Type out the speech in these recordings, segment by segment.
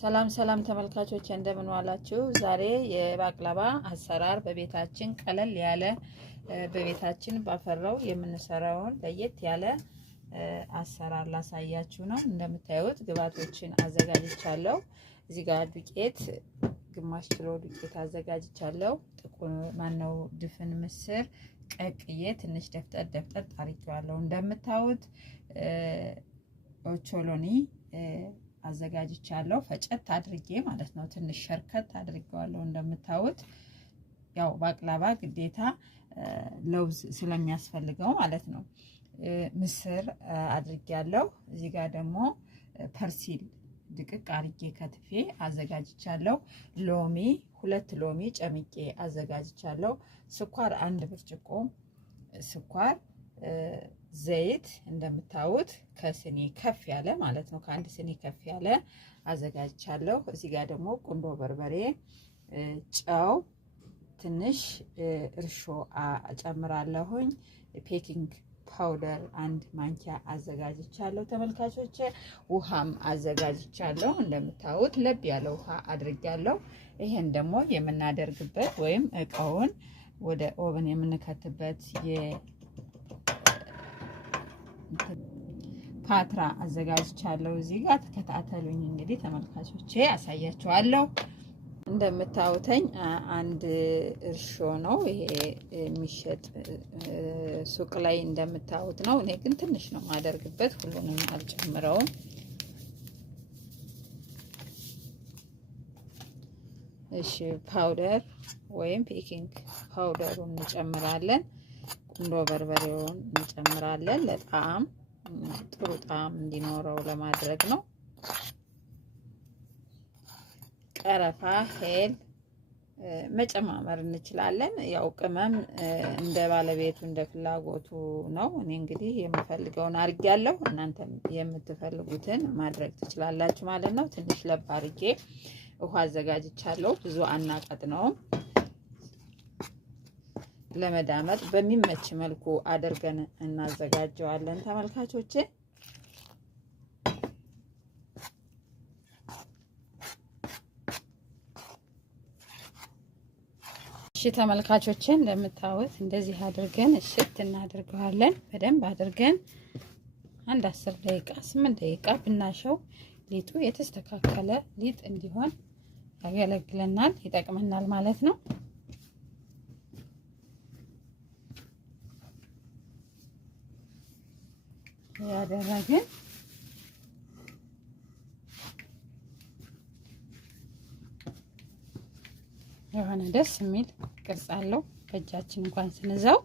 ሰላም ተመልካቾች እንደምን ዋላችሁ። ዛሬ የባቅላባ አሰራር በቤታችን ቀለል ያለ በቤታችን ባፈራው የምንሰራውን ለየት ያለ አሰራር ላሳያችሁ ነው። እንደምታዩት ግብአቶችን አዘጋጅቻለሁ። እዚህ ጋር ዱቄት ግማሽ ኪሎ ዱቄት አዘጋጅቻለሁ። ድፍን ምስር ቀቅዬ ትንሽ ደፍጠጥ አድርጌዋለሁ። እንደምታዩት ኦቾሎኒ አዘጋጅቻለሁ። ፈጨት አድርጌ ማለት ነው። ትንሽ ሸርከት አድርጌዋለሁ። እንደምታዩት ያው ባቅላባ ግዴታ ለውዝ ስለሚያስፈልገው ማለት ነው። ምስር አድርጌያለሁ። እዚህ ጋር ደግሞ ፐርሲል ድቅቅ አድርጌ ከትፌ አዘጋጅቻለሁ። ሎሚ 2 ሎሚ ጨምቄ አዘጋጅቻለሁ። ስኳር 1 ብርጭቆ ስኳር፣ ዘይት እንደምታዩት ከስኒ ከፍ ያለ ማለት ነው። ከአንድ ስኒ ከፍ ያለ አዘጋጅቻለሁ። እዚህ ጋር ደግሞ ቁንዶ በርበሬ፣ ጨው፣ ትንሽ እርሾ ጨምራለሁኝ። ቤኪንግ ፓውደር 1 ማንኪያ አዘጋጅቻለሁ። ተመልካቾቼ ውሃም አዘጋጅቻለሁ። እንደምታዩት ለብ ያለ ውሃ አድርጌያለሁ። ይሄን ደግሞ የምናደርግበት ወይም እቃውን ወደ ኦቨን የምንከትበት ፓትራ አዘጋጅቻለሁ። እዚህ ጋር ተከታተሉኝ። እንግዲህ ተመልካቾቼ አሳያችኋለሁ። እንደምታዩተኝ 1 እርሾ ነው ይሄ የሚሸጥ ሱቅ ላይ እንደምታዩት ነው። እኔ ግን ትንሽ ነው ማደርግበት፣ ሁሉንም አልጨምረውም። እሺ ፓውደር ወይም ቤኪንግ ፓውደሩን እንጨምራለን። ቁንዶ በርበሬውን እንጨምራለን። ለጣዕም ጥሩ ጣዕም እንዲኖረው ለማድረግ ነው። ቀረፋ፣ ሄል መጨማመር እንችላለን። ያው ቅመም እንደ ባለቤቱ እንደ ፍላጎቱ ነው። እኔ እንግዲህ የምፈልገውን አድርጌያለሁ። እናንተም የምትፈልጉትን ማድረግ ትችላላችሁ ማለት ነው። ትንሽ ለብ አድርጌ ውሃ አዘጋጅቻለሁ። ብዙ አናቀጥነውም። ለመዳመጥ በሚመች መልኩ አድርገን እናዘጋጀዋለን ተመልካቾቼ። እሺ ተመልካቾቼ እንደምታዩት እንደዚህ አድርገን እሽት እናደርገዋለን። በደንብ አድርገን 10 ደቂቃ 8 ደቂቃ ብናሸው ሊጡ የተስተካከለ ሊጥ እንዲሆን ያገለግለናል፣ ይጠቅመናል ማለት ነው። ያደረግን የሆነ ደስ የሚል ቅርጽ አለው። በእጃችን እንኳን ስንዘው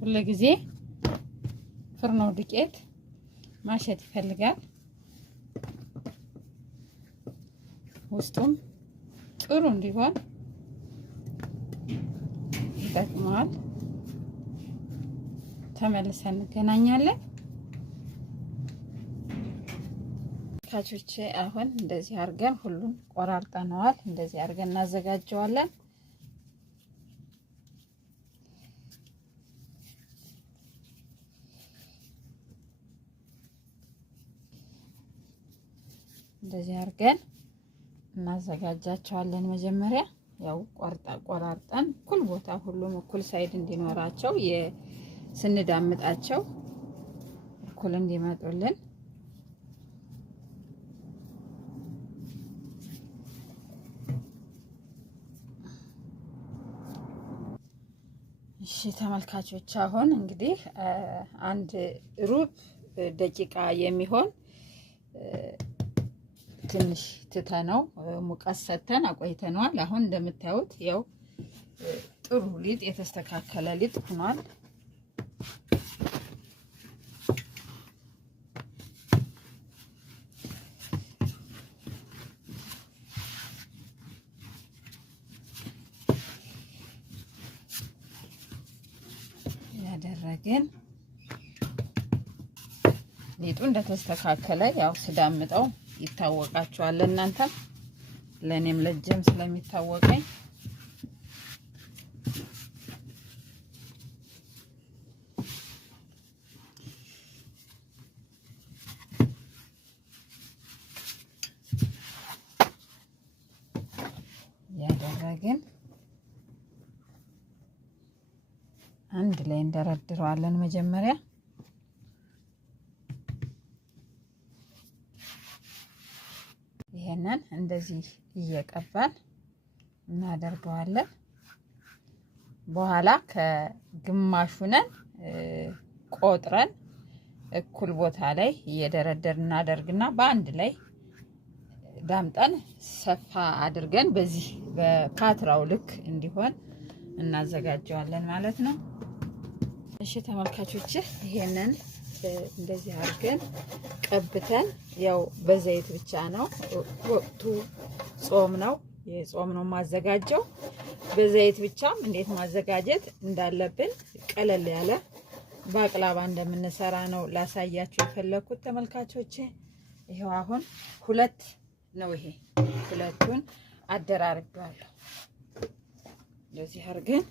ሁልጊዜ ፍርኖ ዱቄት ማሸት ይፈልጋል። ውስጡም ጥሩ እንዲሆን ይጠቅማል። ተመልሰን እንገናኛለን። ካቾቼ አሁን እንደዚህ አድርገን ሁሉን ቆራርጠነዋል። እንደዚህ አድርገን እናዘጋጀዋለን። እንደዚህ አድርገን እናዘጋጃቸዋለን። መጀመሪያ ያው ቆራርጠን እኩል ቦታ ሁሉም እኩል ሳይድ እንዲኖራቸው ስንዳምጣቸው እኩል እንዲመጡልን እሺ ተመልካቾች አሁን እንግዲህ 1 ሩብ ደቂቃ የሚሆን ትንሽ ትተነው ሙቀት ሰተን አቆይተነዋል። አሁን እንደምታዩት ያው ጥሩ ሊጥ የተስተካከለ ሊጥ ሆኗል። ያደረግን ሊጡ እንደተስተካከለ ያው ስዳምጠው ይታወቃችኋል እናንተም ለኔም ለጀም ስለሚታወቀኝ ያደረግን አንድ ላይ እንደረድረዋለን። መጀመሪያ ይሄንን እንደዚህ እየቀባን እናደርገዋለን። በኋላ ከግማሹነን ቆጥረን እኩል ቦታ ላይ እየደረደርን እናደርግና በአንድ ላይ ዳምጠን ሰፋ አድርገን በዚህ በፓትራው ልክ እንዲሆን እናዘጋጀዋለን ማለት ነው። እሺ ተመልካቾች ይሄንን እንደዚህ አድርገን ቀብተን ያው በዘይት ብቻ ነው፣ ወቅቱ ጾም ነው፣ የጾም ነው ማዘጋጀው። በዘይት ብቻም እንዴት ማዘጋጀት እንዳለብን ቀለል ያለ ባቅላባ እንደምንሰራ ነው ላሳያችሁ የፈለኩት ተመልካቾች። ይሄው አሁን ሁለት ነው፣ ይሄ ሁለቱን አደራርጋለሁ። እንደዚህ አድርገን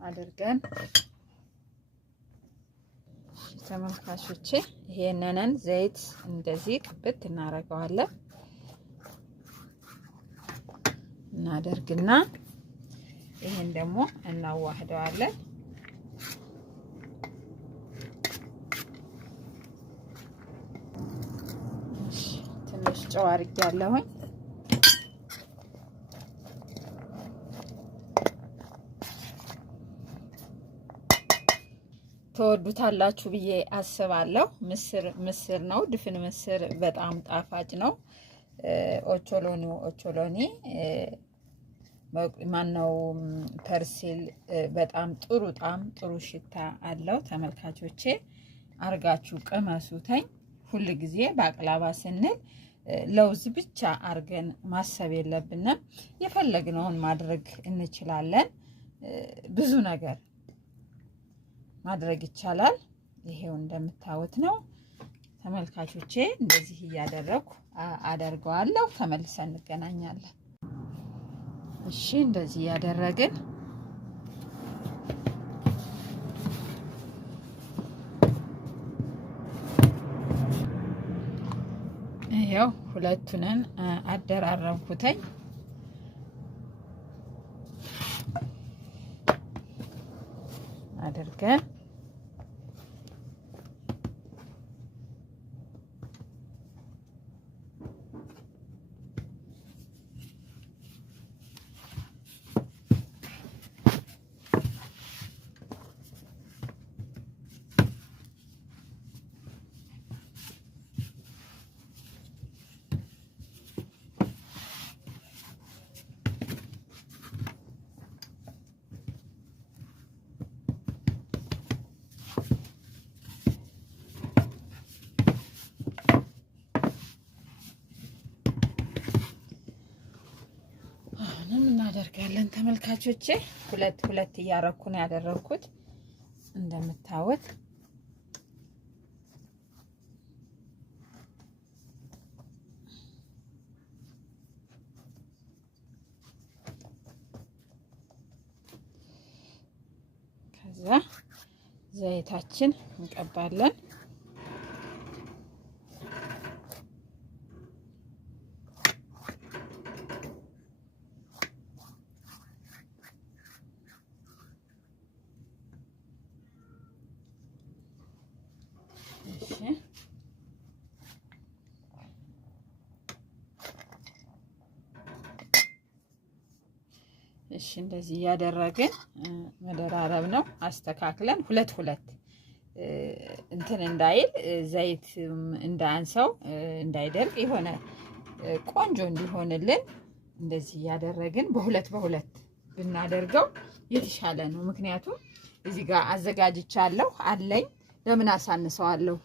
አድርገን ተመልካቾቼ ይሄንን ዘይት እንደዚህ ቅብት እናደርገዋለን። እናደርግና ይሄን ደግሞ እናዋህደዋለን። ትንሽ ጨው አድርጌያለሁኝ። ተወዱታላችሁ ብዬ አስባለሁ። ምስር ነው፣ ድፍን ምስር በጣም ጣፋጭ ነው። ኦቾሎኒ ማነው ፐርሲል በጣም ጥሩ ጣም ጥሩ ሽታ አለው። ተመልካቾቼ አርጋችሁ ቅመሱተኝ። ሁል ጊዜ ባቅላባ ስንል ለውዝ ብቻ አርገን ማሰብ የለብንም። የፈለግነውን ማድረግ እንችላለን። ብዙ ነገር ማድረግ ይቻላል። ይሄው እንደምታዩት ነው ተመልካቾቼ። እንደዚህ እያደረኩ አደርገዋለሁ። ተመልሰን እንገናኛለን። እሺ እንደዚህ ያደረግን ይሄው ሁለቱንን አደራረብኩተኝ። አድርገን እናደርጋለን ተመልካቾቼ። ሁለት እያረኩ ነው ያደረኩት እንደምታዩት። ከዛ ዘይታችን እንቀባለን። እሺ እንደዚህ ያደረግን መደራረብ ነው። አስተካክለን ሁለት እንትን እንዳይል ዘይት እንዳንሰው እንዳይደርቅ የሆነ ቆንጆ እንዲሆንልን እንደዚህ ያደረግን በሁለት ብናደርገው የተሻለ ነው። ምክንያቱም እዚህ ጋር አዘጋጅቻለሁ አለኝ። ለምን አሳንሰዋለሁ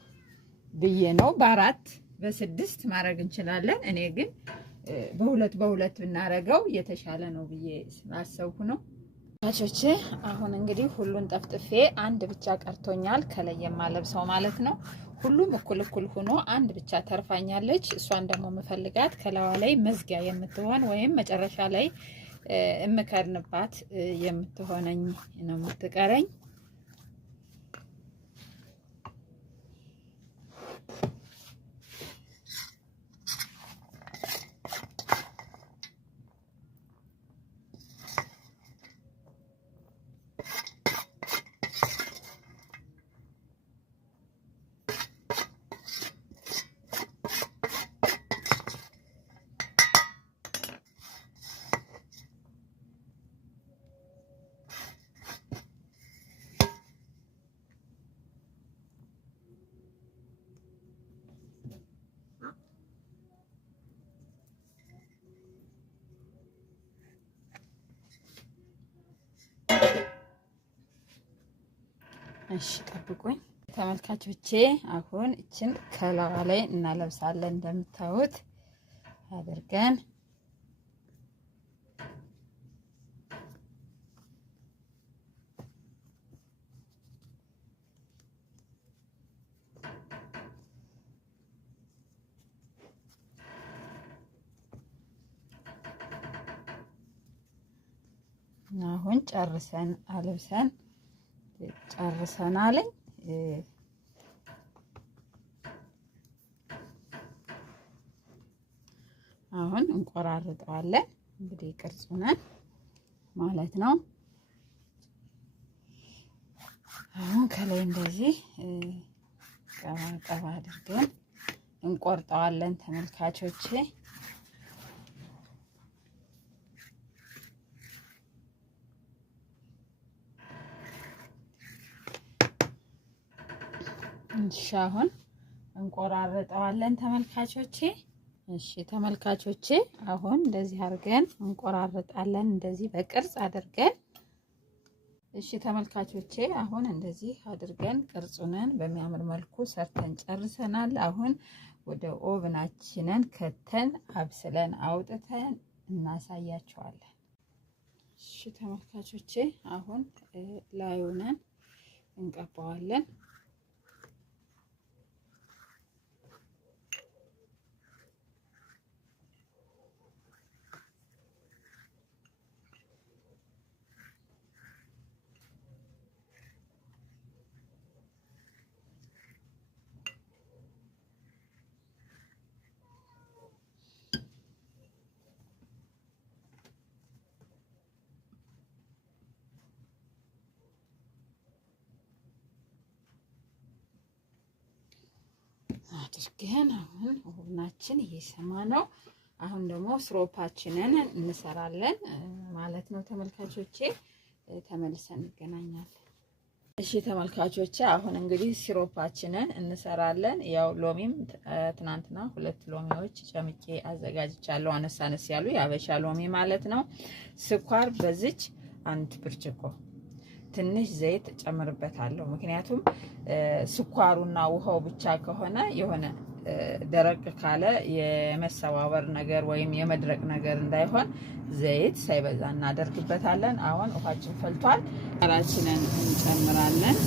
ብዬ ነው። በ4 በ6 ማድረግ እንችላለን። እኔ ግን በሁለት ብናረገው የተሻለ ነው ብዬ ስላሰብኩ ነው። ታቾቼ አሁን እንግዲህ ሁሉን ጠፍጥፌ አንድ ብቻ ቀርቶኛል ከላይ የማለብሰው ማለት ነው። ሁሉም እኩል ሆኖ አንድ ብቻ ተርፋኛለች። እሷን ደግሞ የምፈልጋት ከላዋ ላይ መዝጊያ የምትሆን ወይም መጨረሻ ላይ እምከርንባት የምትሆነኝ ነው የምትቀረኝ። እሺ ጠብቁኝ ተመልካቾቼ። አሁን እችን ከላዋ ላይ እናለብሳለን። እንደምታዩት አድርገን አሁን ጨርሰን አለብሰን ጨርሰናል። አሁን እንቆራርጠዋለን እንግዲህ ቅርጹን ማለት ነው። አሁን ከላይ እንደዚህ ቀባ አድርገን እንቆርጠዋለን ተመልካቾቼ። እሺ አሁን እንቆራርጠዋለን ተመልካቾቼ። እሺ ተመልካቾቼ አሁን እንደዚህ አድርገን እንቆራርጣለን፣ እንደዚህ በቅርጽ አድርገን። እሺ ተመልካቾቼ አሁን እንደዚህ አድርገን ቅርጹንን በሚያምር መልኩ ሰርተን ጨርሰናል። አሁን ወደ ኦቭናችንን ከተን አብስለን አውጥተን እናሳያቸዋለን። እሺ ተመልካቾቼ አሁን ላዩንን እንቀባዋለን። አድርገን አሁን ኦቭናችን እየሰማ ነው። አሁን ደግሞ ስሮፓችንን እንሰራለን ማለት ነው ተመልካቾቼ። ተመልሰን እንገናኛለን። እሺ ተመልካቾቼ አሁን እንግዲህ ሲሮፓችንን እንሰራለን። ያው ሎሚም ትናንትና 2 ሎሚዎች ጨምቄ አዘጋጅቻለሁ። አነስ አነስ ያሉ የአበሻ ሎሚ ማለት ነው። ስኳር በዚች 1 ብርጭቆ፣ ትንሽ ዘይት ጨምርበታለሁ። ምክንያቱም ስኳሩና ውሃው ብቻ ከሆነ የሆነ ደረቅ ካለ የመሰባበር ነገር ወይም የመድረቅ ነገር እንዳይሆን ዘይት ሳይበዛ እናደርግበታለን። አሁን ውሃችን ፈልቷል። ስኳራችንን እንጨምራለን።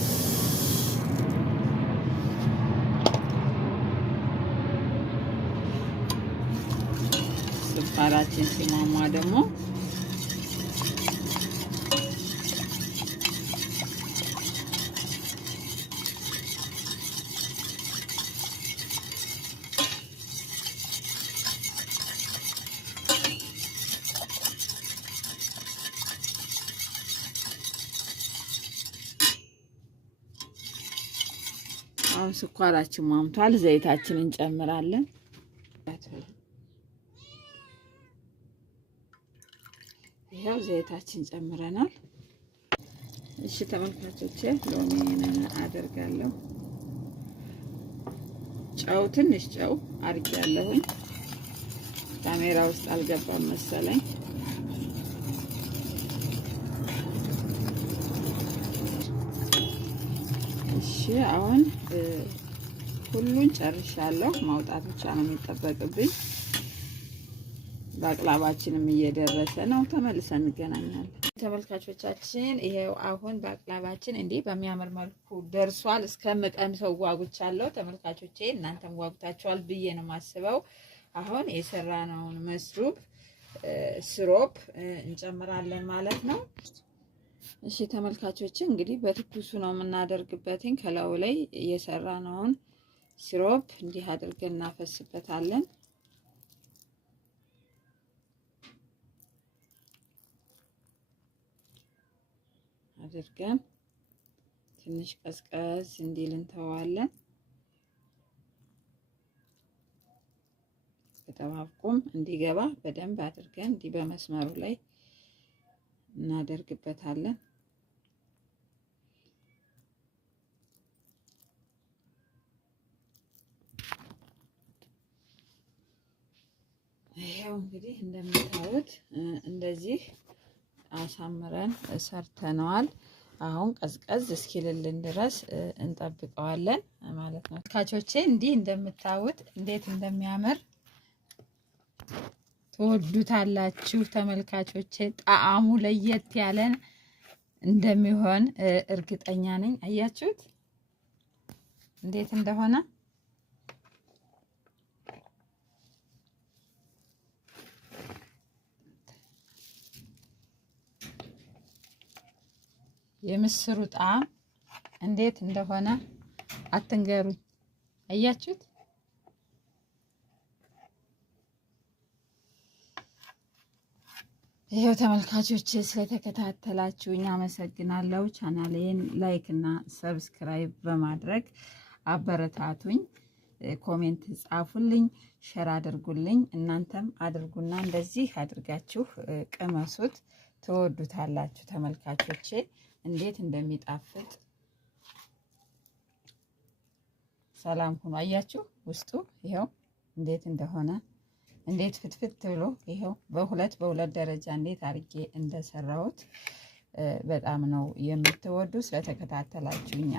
ስኳራችን ሲሟሟ ደግሞ አሁን ስኳራችን ሟምቷል። ዘይታችንን እንጨምራለን። ይሄው ዘይታችን ጨምረናል። እሺ ተመልካቾቼ ሎሚን አደርጋለሁ። ጨው ትንሽ ጨው አድርጌያለሁኝ። ካሜራ ውስጥ አልገባም መሰለኝ። እሺ አሁን ሁሉን ጨርሻለሁ። ማውጣት ብቻ ነው የሚጠበቅብኝ። ባቅላባችንም እየደረሰ ነው። ተመልሰን እንገናኛለን ተመልካቾቻችን። ይሄው አሁን ባቅላባችን እንዲህ በሚያምር መልኩ ደርሷል። እስከምቀምሰው ጓጉቻለሁ ተመልካቾቼ። እናንተም ጓጉታችኋል ብዬ ነው የማስበው። አሁን የሰራነውን መስሩብ ሲሮፕ እንጨምራለን ማለት ነው። እሺ ተመልካቾቼ እንግዲህ በትኩሱ ነው የምናደርግበትኝ። ከላዩ ላይ የሰራነውን ሲሮፕ እንዲህ አድርገን እናፈስበታለን። አድርገን ትንሽ ቀዝቀዝ እንዲል እንተዋለን። ተጠባብቆም እንዲገባ በደንብ አድርገን እንዲህ በመስመሩ ላይ እናደርግበታለን። ይሄው እንግዲህ እንደምታዩት እንደዚህ አሳምረን ሰርተነዋል። አሁን ቀዝቀዝ እስኪልልን ድረስ እንጠብቀዋለን ማለት ነው። ካቾቼ እንዲህ እንደምታዩት እንዴት እንደሚያምር ትወዱታላችሁ ተመልካቾቼ። ጣዕሙ ለየት ያለ እንደሚሆን እርግጠኛ ነኝ። አያችሁት እንዴት እንደሆነ። የምስሩ ጣዕም እንዴት እንደሆነ አትንገሩኝ። አያችሁት? ይሄው ተመልካቾቼ ስለተከታተላችሁኝ አመሰግናለሁ። ቻናሌን ላይክ እና ሰብስክራይብ በማድረግ አበረታቱኝ። ኮሜንት ጻፉልኝ፣ ሼር አድርጉልኝ። እናንተም አድርጉና እንደዚህ አድርጋችሁ ቅመሱት፣ ትወዱታላችሁ ተመልካቾቼ። እንዴት እንደሚጣፍጥ ሰላም ሁኑ። አያችሁ ውስጡ ይሄው እንዴት እንደሆነ እንዴት ፍትፍት ብሎ ይሄው በሁለት ደረጃ እንዴት አድርጌ እንደሰራሁት በጣም ነው የምትወዱ። ስለተከታተላችሁኝ